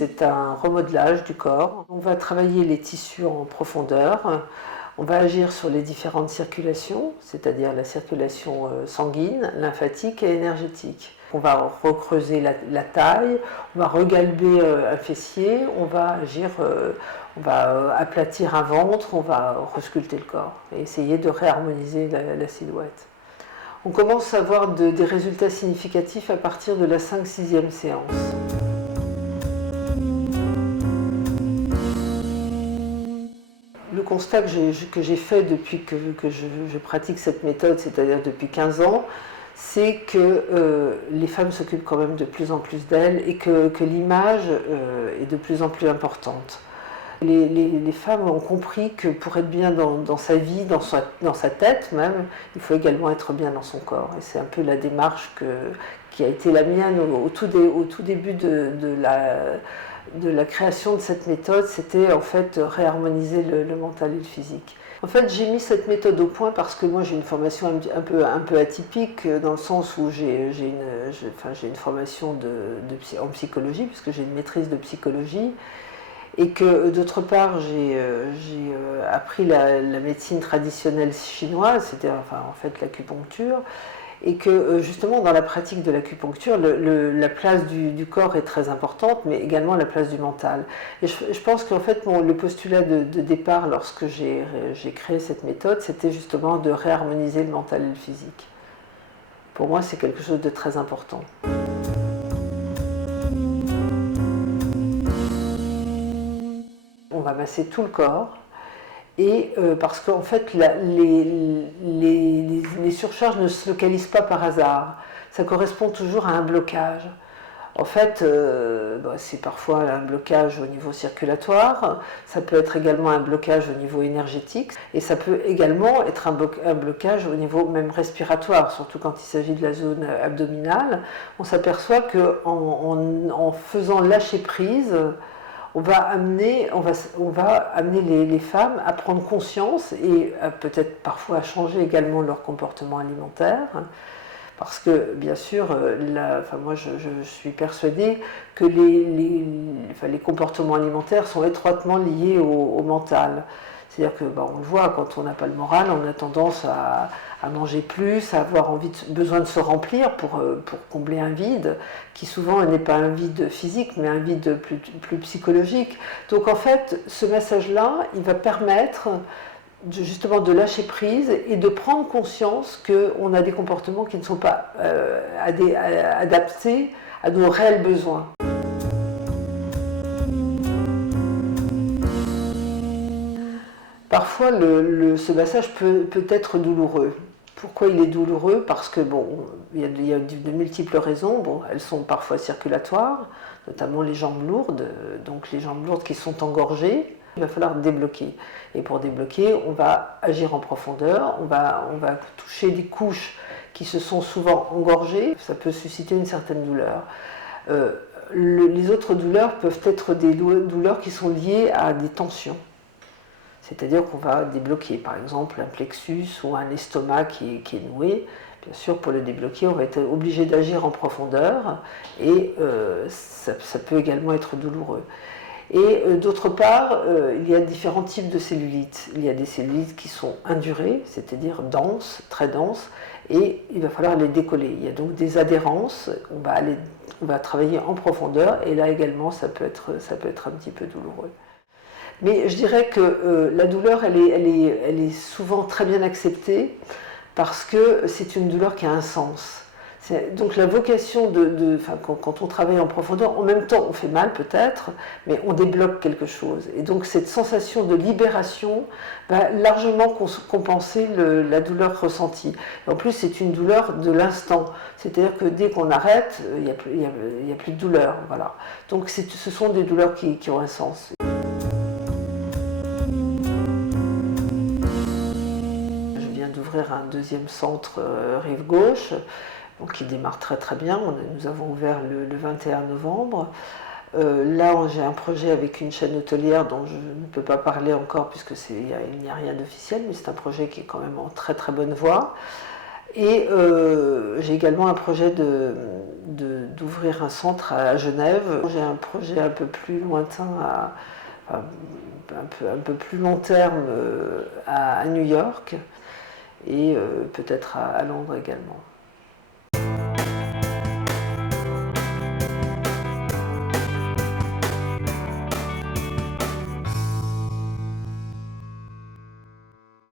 C'est un remodelage du corps. On va travailler les tissus en profondeur. On va agir sur les différentes circulations, c'est-à-dire la circulation sanguine, lymphatique et énergétique. On va recreuser la taille, on va regalber un fessier, on va agir, on va aplatir un ventre, on va resculpter le corps et essayer de réharmoniser la silhouette. On commence à avoir des résultats significatifs à partir de la 5-6e séance. Le constat que j'ai fait depuis que je pratique cette méthode, c'est-à-dire depuis 15 ans, c'est que les femmes s'occupent quand même de plus en plus d'elles et que l'image est de plus en plus importante. Les femmes ont compris que pour être bien dans sa vie, dans sa tête même, il faut également être bien dans son corps. Et c'est un peu la démarche qui a été la mienne au tout début de la création de cette méthode, c'était en fait réharmoniser le mental et le physique. En fait, j'ai mis cette méthode au point parce que moi j'ai une formation un peu atypique dans le sens où j'ai une formation en psychologie, puisque j'ai une maîtrise de psychologie, et que d'autre part j'ai appris la médecine traditionnelle chinoise, c'est-à-dire en fait l'acupuncture, et que justement dans la pratique de l'acupuncture, la place du corps est très importante, mais également la place du mental. Et je pense qu'en fait le postulat de départ lorsque j'ai créé cette méthode, c'était justement de réharmoniser le mental et le physique. Pour moi, c'est quelque chose de très important. On va masser tout le corps. Et parce qu'en fait, les surcharges ne se localisent pas par hasard. Ça correspond toujours à un blocage. En fait, c'est parfois un blocage au niveau circulatoire, ça peut être également un blocage au niveau énergétique, et ça peut également être un blocage au niveau même respiratoire, surtout quand il s'agit de la zone abdominale. On s'aperçoit qu'en faisant lâcher prise, on va amener les femmes à prendre conscience et peut-être parfois à changer également leur comportement alimentaire. Parce que, bien sûr, moi je suis persuadée que les comportements alimentaires sont étroitement liés au mental. C'est-à-dire que, on le voit, quand on n'a pas le moral, on a tendance à manger plus, à avoir besoin de se remplir pour combler un vide, qui souvent n'est pas un vide physique, mais un vide plus psychologique. Donc en fait, ce massage-là, il va permettre justement de lâcher prise et de prendre conscience qu'on a des comportements qui ne sont pas adaptés à nos réels besoins. Parfois, ce massage peut être douloureux. Pourquoi il est douloureux? Parce que il y a de multiples raisons. Elles sont parfois circulatoires, notamment les jambes lourdes, donc les jambes lourdes qui sont engorgées. Il va falloir débloquer. Et pour débloquer, on va agir en profondeur, on va toucher des couches qui se sont souvent engorgées. Ça peut susciter une certaine douleur. Les autres douleurs peuvent être des douleurs qui sont liées à des tensions. C'est-à-dire qu'on va débloquer, par exemple, un plexus ou un estomac qui est noué. Bien sûr, pour le débloquer, on va être obligé d'agir en profondeur et ça peut également être douloureux. Et d'autre part, il y a différents types de cellulites. Il y a des cellulites qui sont indurées, c'est-à-dire denses, très denses, et il va falloir les décoller. Il y a donc des adhérences, on va travailler en profondeur, et là également, ça peut être un petit peu douloureux. Mais je dirais que la douleur, elle est souvent très bien acceptée parce que c'est une douleur qui a un sens. Donc la vocation quand on travaille en profondeur, en même temps on fait mal peut-être, mais on débloque quelque chose. Et donc cette sensation de libération va largement compenser la douleur ressentie. Et en plus c'est une douleur de l'instant, c'est-à-dire que dès qu'on arrête, il n'y a plus de douleur. Voilà. Donc ce sont des douleurs qui ont un sens. D'ouvrir un deuxième centre rive gauche, qui démarre très très bien. Nous avons ouvert le 21 novembre. Là, j'ai un projet avec une chaîne hôtelière dont je ne peux pas parler encore puisque il n'y a rien d'officiel, mais c'est un projet qui est quand même en très très bonne voie. Et j'ai également un projet d'ouvrir un centre à Genève. J'ai un projet un peu plus lointain, un peu plus long terme à New York et peut-être à Londres également.